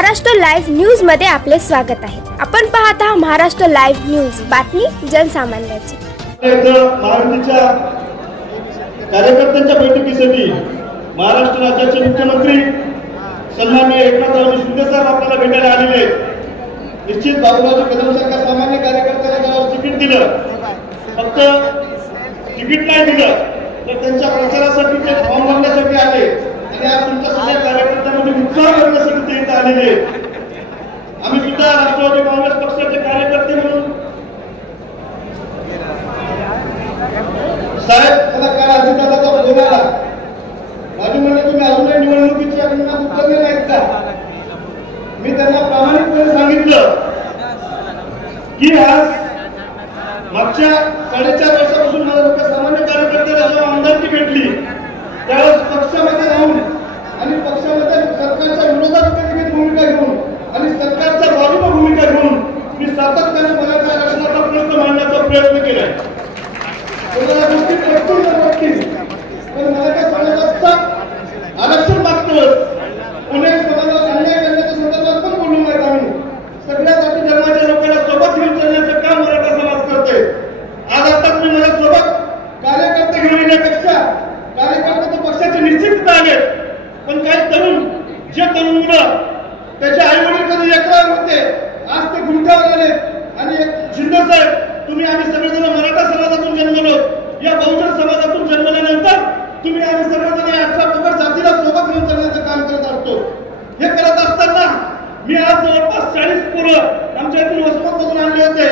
Maharashtra live news मध्ये आपले स्वागत आहे। आपण पाहत आहात महाराष्ट्र लाईव्ह न्यूज, बातमी जनसामान्याची। महायुतीच्या कार्यकर्त्यांच्या बैठकीसाठी महाराष्ट्र राज्याचे मुख्यमंत्री सन्माननीय एकनाथ शिंदे साहेब आपल्याला भेटायला आलेले आहेत। निश्चित बाबूराव कदम सारख्या सामान्य कार्यकर्त्याला ज्यावेळेस तिकीट दिलं, फक्त तिकीट नाही दिलं तर त्यांच्या प्रचारासाठी ते फॉर्म भरण्यासाठी आले आणि आज तुमच्या सगळ्या कार्यकर्त्यांमध्ये उत्साह करण्यासाठी ते इथे आलेले आहेत। आम्ही सुद्धा राष्ट्रवादी काँग्रेस पक्षाचे कार्यकर्ते म्हणून साहेब मला काल अजितदादाचा फोन आला, माझी म्हणले तुम्ही अजूनही निवडणुकीची आपल्याला उतरले नाहीत का? मी त्यांना प्रामाणिकपणे सांगितलं की आज मागच्या 4.5 वर्षापासून मला सामान्य कार्यकर्त्याला जेव्हा आमदारकी भेटली त्यावेळेस पक्षामध्ये राहून आणि पक्षामध्ये सरकारच्या विरोधात कधी भूमिका घेऊन आणि सरकारच्या बाजूने भूमिका घेऊन मी सातत्याने मराठा आरक्षणाचा प्रश्न मांडण्याचा प्रयत्न केलाय। कोणाला गोष्टी पटतील न पटतील, पण मराठा समाजाचा आरक्षण मागतोय, पुणे समाजाला अन्याय करण्याच्या संदर्भात पण बोलून नाही। आम्ही सगळ्या जाती धर्माच्या लोकांना सोबत घेऊन चालण्याचं काम मराठा समाज करते। आज आता तुम्ही मला सोबत कार्यकर्ते घेऊन येण्यापेक्षा कार्यकर्ते तर पक्षाचे निश्चित आले, पण काही तरुण जे तरुण मुलं त्याचे आई वडील कधी एकरार होते, आज ते गुंठावर आले आणि शिंदे साहेब तुम्ही आम्ही सगळेजण मराठा समाजातून जन्मलो, या बहुजन समाजातून जन्मल्यानंतर तुम्ही आम्ही सगळेजण या 18 पगड जातीला सोबत घेऊन चालण्याचं काम करत असतो। हे करत असताना मी आज जवळपास 40 पोरं आमच्या इथून वसमतमधून आणले होते।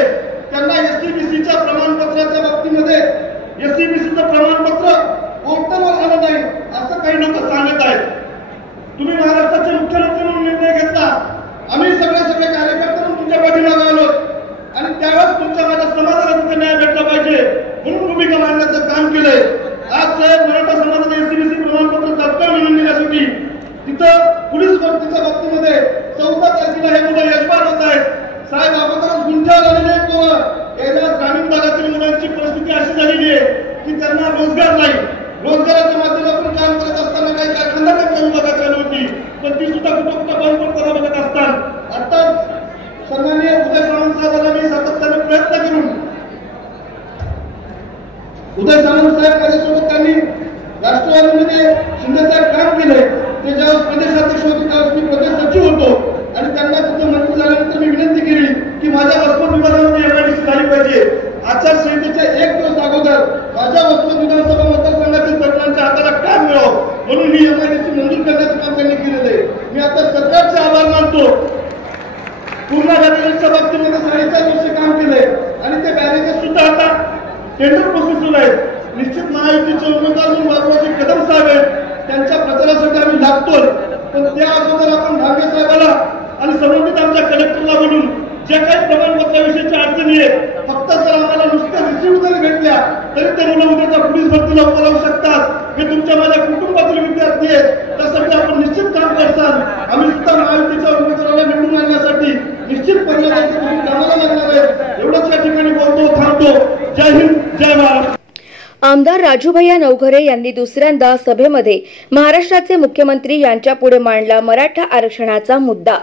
त्यांना एससीबीसीच्या प्रमाणपत्राच्या बाबतीमध्ये एससीबीसीचं प्रमाणपत्र पोर्टलवर आलं नाही असं काही लोक सांगत आहेत। तुम्ही महाराष्ट्राचे मुख्यमंत्री म्हणून निर्णय घेतला, आम्ही सगळे कार्यकर्ते म्हणून तुमच्या पाठीमागे आलो आणि त्यावेळेस तुमच्या माझ्या समाजाला तिथे न्याय भेटला पाहिजे म्हणून भूमिका मांडण्याचं काम केलंय। आज साहेब मराठा समाजाने एससीबीसी प्रमाणपत्र तात्काळ मिळवून देण्यासाठी तिथं पोलीस भरतीच्या बाबतीमध्ये 14 तारखेला हे मुलं यशमान होत आहेत। साहेब अगोदरच गुंठ्यावर आलेले एकदा ग्रामीण भागातील मुलांची परिस्थिती अशी झालेली आहे की त्यांना रोजगार नाही। रोजगाराच्या माध्यमातून काम करत असताना काही कारखान्यांना विभागात चालू होती, पण ती सुद्धा कुठं बंद पडताना बघत असतात। आता सन्माननीय उदय सामंत साहेबांना मी सातत्याने प्रयत्न करून उदय सामंत साहेब माझ्यासोबत त्यांनी राष्ट्रवादीमध्ये शिंदे साहेब काम केले, ते ज्यावेळेस प्रदेशाध्यक्ष होते त्यावेळेस मी प्रदेश सचिव होतो आणि त्यांना तिथे मंत्री झाल्यानंतर मी विनंती केली की माझ्या वसमत विभागामध्ये एमआयडीसी झाली पाहिजे। आचारसंहितेच्या 1 दिवस अगोदर माझ्या वसमत विधानसभा मतदारसंघातील तरुणांच्या हाताला काम मिळावं म्हणून ही एमआयडीसी मंजूर करण्याचं काम त्यांनी केलेलं आहे। मी आता सरकारचे आभार मानतो। पूर्ण बॅरिगेडच्या बाबतीमध्ये 4.5 वर्ष काम केलंय आणि ते बॅरिगेड सुद्धा आता टेंडर प्रोसेस सुरू आहे। निश्चित महायुतीचे उमेदवार म्हणून बाबूराव कदम साहेब आहेत, त्यांच्या प्रचारासाठी आम्ही लागतोय, पण त्या अगोदर आपण भांगे साहेबाला आणि संबंधित आमच्या कलेक्टरला बोलून जे काही प्रमाणपत्राविषयीच्या अडचणी आहेत, फक्त जर आम्हाला नुसत्या रिसिव्ह जरी भेटल्या तरी ते मुलं उद्याच्या पोलीस भरतीला उभं राहू शकतात। हे तुमच्या माझ्या कुटुंबातील विद्यार्थी आहेत, त्यासाठी आपण निश्चित काम करताल। आम्ही सुद्धा महायुतीच्या उमेदवाराला निवडून आणण्यासाठी निश्चित पर्यायाची भूमिका आम्हाला लागणार आहे। एवढंच या ठिकाणी बोलतो, थांबतो। जय हिंद, जय महाराष्ट्र। आमदार राजूभैया नवघरे यांनी दुसऱ्यांदा सभेमध्ये महाराष्ट्राचे मुख्यमंत्री यांच्या पुढे मांडला मराठा आरक्षणाचा मुद्दा।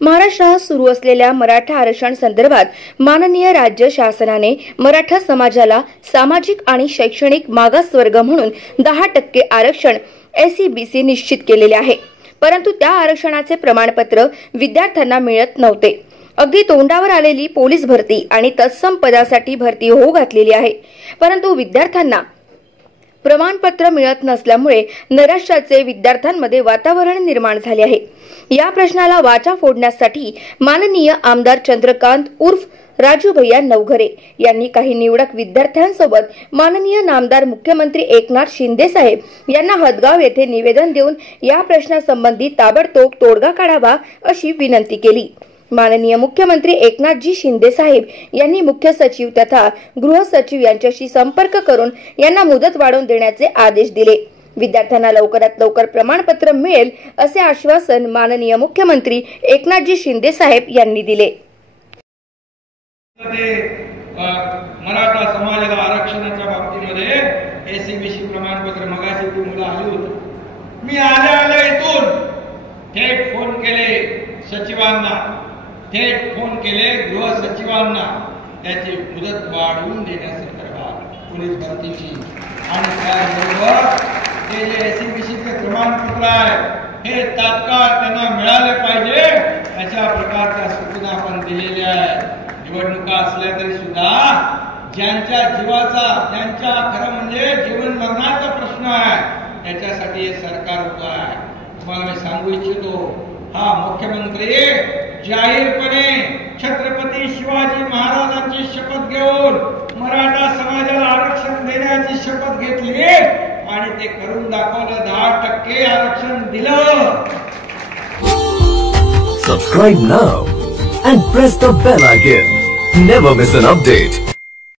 महाराष्ट्रात सुरू असलेल्या मराठा आरक्षण संदर्भात माननीय राज्य शासनाने मराठा समाजाला सामाजिक आणि शैक्षणिक मागासवर्ग म्हणून 10% आरक्षण एससीबीसी निश्चित केलेले आहे, परंतु त्या आरक्षणाचे प्रमाणपत्र विद्यार्थ्यांना मिळत नव्हते। अगदी तोंडावर आलेली पोलीस भरती आणि तत्सम पदासाठी भरती होऊ घातलेली आहे, परंतु विद्यार्थ्यांना प्रमाणपत्र मिळत नसल्यामुळे नैराश्याचे विद्यार्थ्यांमध्ये वातावरण निर्माण झाले आहे। या प्रश्नाला वाचा फोडण्यासाठी माननीय आमदार चंद्रकांत उर्फ राजूभैया नवघरे यांनी काही निवडक विद्यार्थ्यांसोबत माननीय नामदार मुख्यमंत्री एकनाथ शिंदे साहेब यांना हदगाव येथे निवेदन देऊन या प्रश्नासंबंधी ताबडतोब तोडगा काढावा अशी विनंती केली। माननीय मुख्यमंत्री एकनाथजी शिंदे साहेब यांनी मुख्य सचिव तथा गृह सचिव यांच्याशी संपर्क करून यांना मुदत वाढवून देण्याचे आदेश दिले। विद्यार्थ्यांना लवकरात लवकर प्रमाणपत्र मिळेल असे आश्वासन माननीय मुख्यमंत्री एकनाथजी शिंदे साहेब यांनी दिले। मराठा समाजाला आरक्षणाच्या बाबतीमध्ये एससीबीसी प्रमाणपत्र मगाशी मुलं आली होती, मी आल्या इथून थेट फोन केले सचिवांना थेट फोन केले, गृह सचिवांना त्याची मुदत वाढवून देण्यासंदर्भात पोलीस भरतीची, आणि त्याबरोबर ते जे एससीबीसीचे प्रमाणपत्र आहे हे तात्काळ त्यांना मिळाले पाहिजे अशा प्रकारच्या सूचना आपण दिलेल्या आहेत. निवडणुका असल्या तरी सुद्धा ज्यांच्या जीवाचा, ज्यांच्या खरं म्हणजे जीवन मरणाचा प्रश्न आहे त्याच्यासाठी हे सरकार होत आहे. तुम्हाला मी सांगू इच्छितो, हा मुख्यमंत्री जाहीरपणे छत्रपती शिवाजी महाराजांची शपथ घेऊन मराठा समाजाला आरक्षण देण्याची शपथ घेतली आणि ते करून दाखवलं. 10% आरक्षण दिलं. Subscribe now and press the bell icon. Never miss an update.